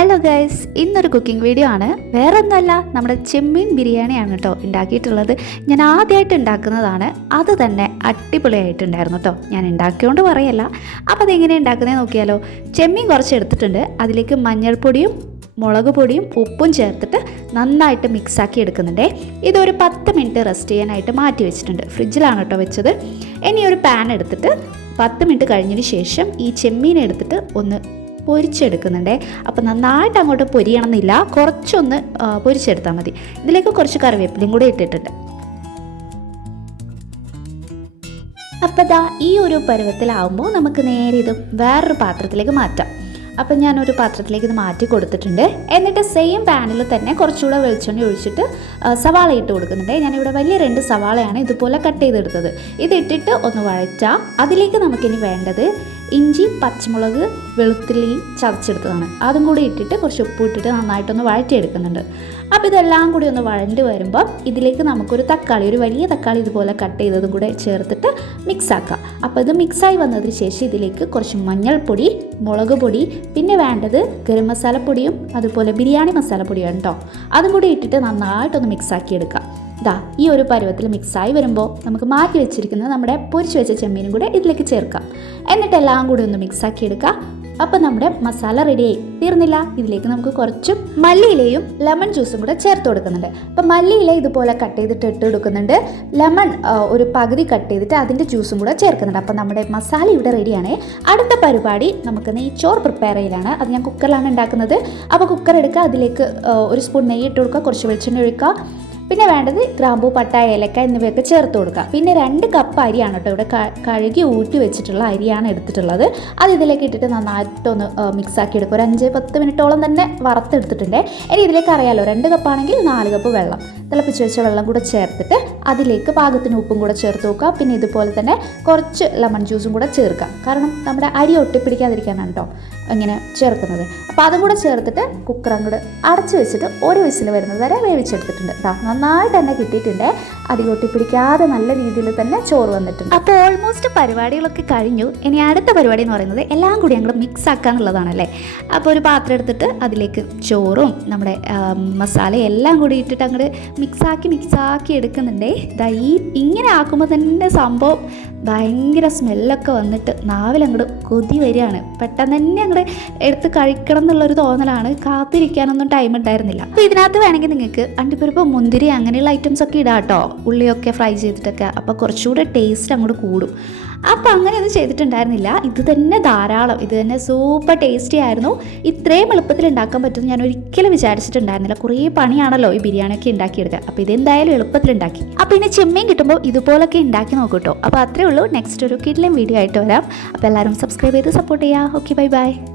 Hello guys ഇന്നൊരു cooking video ആണ്. വേറെ ഒന്നുമല്ല നമ്മുടെ ചെമ്മീൻ ബിരിയാണിയാണ് കേട്ടോ ഉണ്ടാക്കിയിട്ടുള്ളത്. ഞാൻ ആദ്യമായിട്ട് ഉണ്ടാക്കുന്നതാണ്. അത് തന്നെ അടിപൊളിയായിട്ടുണ്ടായിരുന്നു കേട്ടോ. ഞാൻ ഉണ്ടാക്കിയോണ്ട് പറയല്ല. അപ്പോൾ അതെങ്ങനെ ഉണ്ടാക്കുന്നത് നോക്കിയാലോ. ചെമ്മീൻ കുറച്ച് എടുത്തിട്ടുണ്ട്. അതിലേക്ക് മഞ്ഞൾപ്പൊടിയും മുളക് പൊടിയും ഉപ്പും ചേർത്തിട്ട് നന്നായിട്ട് മിക്സാക്കി എടുക്കുന്നുണ്ടേ. ഇതൊരു പത്ത് മിനിറ്റ് റെസ്റ്റ് ചെയ്യാനായിട്ട് മാറ്റി വെച്ചിട്ടുണ്ട്. ഫ്രിഡ്ജിലാണ് കേട്ടോ വെച്ചത്. ഇനി ഒരു പാൻ എടുത്തിട്ട് പത്ത് മിനിറ്റ് കഴിഞ്ഞതിന് ശേഷം ഈ ചെമ്മീൻ എടുത്തിട്ട് ഒന്ന് പൊരിച്ചെടുക്കുന്നുണ്ടേ. അപ്പോൾ നന്നായിട്ട് അങ്ങോട്ട് പൊരിയണമെന്നില്ല. കുറച്ചൊന്ന് പൊരിച്ചെടുത്താൽ മതി. ഇതിലേക്ക് കുറച്ച് കറിവേപ്പിലയും കൂടെ ഇട്ടിട്ടുണ്ട്. അപ്പോൾ ദാ ഈ ഒരു പരുവത്തിലാവുമ്പോൾ നമുക്ക് നേരെ ഇത് വേറൊരു പാത്രത്തിലേക്ക് മാറ്റാം. അപ്പം ഞാനൊരു പാത്രത്തിലേക്ക് ഇത് മാറ്റി കൊടുത്തിട്ടുണ്ട്. എന്നിട്ട് സെയിം പാനിൽ തന്നെ കുറച്ചുകൂടെ വെളിച്ചെണ്ണ ഒഴിച്ചിട്ട് സവാള ഇട്ട് കൊടുക്കുന്നുണ്ട്. ഞാനിവിടെ വലിയ രണ്ട് സവാളയാണ് ഇതുപോലെ കട്ട് ചെയ്തെടുത്തത്. ഇതിട്ടിട്ട് ഒന്ന് വഴറ്റാം. അതിലേക്ക് നമുക്കിനി വേണ്ടത് ഇഞ്ചി പച്ചമുളക് വെളുത്തുള്ളി ചതച്ചെടുത്തതാണ്. അതും കൂടി ഇട്ടിട്ട് കുറച്ച് ഉപ്പ് ഇട്ടിട്ട് നന്നായിട്ടൊന്ന് വഴറ്റിയെടുക്കുന്നുണ്ട്. അപ്പോൾ ഇതെല്ലാം കൂടി ഒന്ന് വഴണ്ട് വരുമ്പോൾ ഇതിലേക്ക് നമുക്കൊരു തക്കാളി ഒരു വലിയ തക്കാളി ഇതുപോലെ കട്ട് ചെയ്തതും കൂടെ ചേർത്തിട്ട് മിക്സ് ആക്കാം. അപ്പോൾ ഇത് മിക്സായി വന്നതിന് ശേഷം ഇതിലേക്ക് കുറച്ച് മഞ്ഞൾപ്പൊടി മുളക് പൊടി പിന്നെ വേണ്ടത് ഗരം മസാലപ്പൊടിയും അതുപോലെ ബിരിയാണി മസാലപ്പൊടിയാണ് കേട്ടോ അതും കൂടി ഇട്ടിട്ട് നന്നായിട്ടൊന്ന് മിക്സ് ആക്കി എടുക്കാം ദാ ഈ ഒരു പരുവത്തിൽ മിക്സായി വരുമ്പോൾ നമുക്ക് മാറ്റി വെച്ചിരിക്കുന്ന നമ്മുടെ പൊരിച്ചു വെച്ച ചെമ്മീനും കൂടെ ഇതിലേക്ക് ചേർക്കാം. എന്നിട്ട് എല്ലാം കൂടി ഒന്ന് മിക്സാക്കി എടുക്കുക അപ്പം നമ്മുടെ മസാല റെഡിയായി തീർന്നില്ല. ഇതിലേക്ക് നമുക്ക് കുറച്ചും മല്ലിയിലയും ലെമൺ ജ്യൂസും കൂടെ ചേർത്ത് കൊടുക്കുന്നുണ്ട്. അപ്പം മല്ലിയില ഇതുപോലെ കട്ട് ചെയ്തിട്ട് ഇട്ട് കൊടുക്കുന്നുണ്ട്. ലെമൺ ഒരു പകുതി കട്ട് ചെയ്തിട്ട് അതിന്റെ ജ്യൂസും കൂടെ ചേർക്കുന്നുണ്ട്. അപ്പം നമ്മുടെ മസാല ഇവിടെ റെഡിയാണ് അടുത്ത പരിപാടി നമുക്ക് നെയ്ച്ചോറ് പ്രിപ്പയർ ചെയ്യലാണ്. അത് ഞാൻ കുക്കറിലാണ് ഉണ്ടാക്കുന്നത്. അപ്പോൾ കുക്കർ എടുക്കുക. അതിലേക്ക് ഒരു സ്പൂൺ നെയ്യ് ഇട്ട് കൊടുക്കുക. കുറച്ച് വെളിച്ചെണ്ണ ഒഴിക്കുക. പിന്നെ വേണ്ടത് ഗ്രാമ്പു പട്ട ഏലക്ക എന്നിവയൊക്കെ ചേർത്ത് കൊടുക്കുക. പിന്നെ രണ്ട് കപ്പ് അരിയാണ് കേട്ടോ ഇവിടെ കഴുകി ഊറ്റി വെച്ചിട്ടുള്ള അരിയാണ് എടുത്തിട്ടുള്ളത്. അത് ഇതിലേക്ക് ഇട്ടിട്ട് നന്നായിട്ടൊന്ന് മിക്സ് ആക്കി എടുക്കുക. ഒരു അഞ്ച് പത്ത് മിനിറ്റോളം തന്നെ വറുത്തെടുത്തിട്ടുണ്ട്. ഇനി ഇതിലേക്ക് അറിയാലോ രണ്ട് കപ്പാണെങ്കിൽ നാല് കപ്പ് വെള്ളം. തിളപ്പിച്ച് വെച്ച വെള്ളം കൂടെ ചേർത്തിട്ട് അതിലേക്ക് പാകത്തിന് ഉപ്പും കൂടെ ചേർത്ത് നോക്കുക പിന്നെ ഇതുപോലെ തന്നെ കുറച്ച് ലെമൺ ജ്യൂസും കൂടെ ചേർക്കാം കാരണം നമ്മുടെ അരി ഒട്ടിപ്പിടിക്കാതിരിക്കാനാണ് കേട്ടോ ഇങ്ങനെ ചേർക്കുന്നത്. അപ്പോൾ അതും കൂടെ ചേർത്തിട്ട് കുക്കർ അങ്ങോട്ട് അടച്ചു വെച്ചിട്ട് ഒരു വിസിൽ വരുന്നത് വരെ വേവിച്ചെടുത്തിട്ടുണ്ട് കേട്ടോ നന്നായിട്ട് തന്നെ കിട്ടിയിട്ടുണ്ട്. അധികം ഒട്ടിപ്പിടിക്കാതെ നല്ല രീതിയിൽ തന്നെ ചോറ് വന്നിട്ടുണ്ട്. അപ്പോൾ ഓൾമോസ്റ്റ് പരിപാടികളൊക്കെ കഴിഞ്ഞു. ഇനി അടുത്ത പരിപാടി എന്ന് പറയുന്നത് എല്ലാം കൂടി ഞങ്ങൾ മിക്സ് ആക്കുക എന്നുള്ളതാണല്ലേ? അപ്പോൾ ഒരു പാത്രം എടുത്തിട്ട് അതിലേക്ക് ചോറും നമ്മുടെ മസാല എല്ലാം കൂടി ഇട്ടിട്ട് അങ്ങോട്ട് മിക്സാക്കി മിക്സാക്കി എടുക്കുന്നുണ്ടേ. ദാ ഈ ഇങ്ങനെ ആക്കുമ്പോൾ തന്നെ സംഭവം ഭയങ്കര സ്മെല്ലൊക്കെ വന്നിട്ട് നാവിലങ്ങോട്ട് കൊതി വരികയാണ്. പെട്ടെന്ന് തന്നെ അങ്ങോട്ട് എടുത്ത് കഴിക്കണം എന്നുള്ളൊരു തോന്നലാണ്. കാത്തിരിക്കാനൊന്നും ടൈം ഉണ്ടായിരുന്നില്ല. അപ്പോൾ ഇതിനകത്ത് വേണമെങ്കിൽ നിങ്ങൾക്ക് അണ്ടിപ്പരിപ്പ് മുന്തിരി അങ്ങനെയുള്ള ഐറ്റംസ് ഒക്കെ ഇടാം കേട്ടോ ഉള്ളിയൊക്കെ ഫ്രൈ ചെയ്തിട്ടൊക്കെ. അപ്പോൾ കുറച്ചുകൂടെ ടേസ്റ്റ് അങ്ങോട്ട് കൂടും. അപ്പോൾ അങ്ങനെയൊന്നും ചെയ്തിട്ടുണ്ടായിരുന്നില്ല. ഇത് തന്നെ ധാരാളം. ഇത് തന്നെ സൂപ്പർ ടേസ്റ്റി ആയിരുന്നു. ഇത്രയും എളുപ്പത്തിൽ ഉണ്ടാക്കാൻ പറ്റുമെന്ന് ഞാൻ ഒരിക്കലും വിചാരിച്ചിട്ടുണ്ടായിരുന്നില്ല. കുറേ പണിയാണല്ലോ ഈ ബിരിയാണിയൊക്കെ ഉണ്ടാക്കിയെടുക്കുക. അപ്പോൾ ഇതെന്തായാലും എളുപ്പത്തിൽ ഉണ്ടാക്കി. അപ്പോൾ ഇനി ചെമ്മീൻ കിട്ടുമ്പോൾ ഇതുപോലൊക്കെ ഉണ്ടാക്കി നോക്കൂട്ടോ. അപ്പോൾ അത്രേ ഉള്ളൂ. നെക്സ്റ്റ് ഒരു കിഡ്ലം വീഡിയോ ആയിട്ട് വരാം. അപ്പോൾ എല്ലാവരും സബ്സ്ക്രൈബ് ചെയ്ത് സപ്പോർട്ട് ചെയ്യുക. Okay bye bye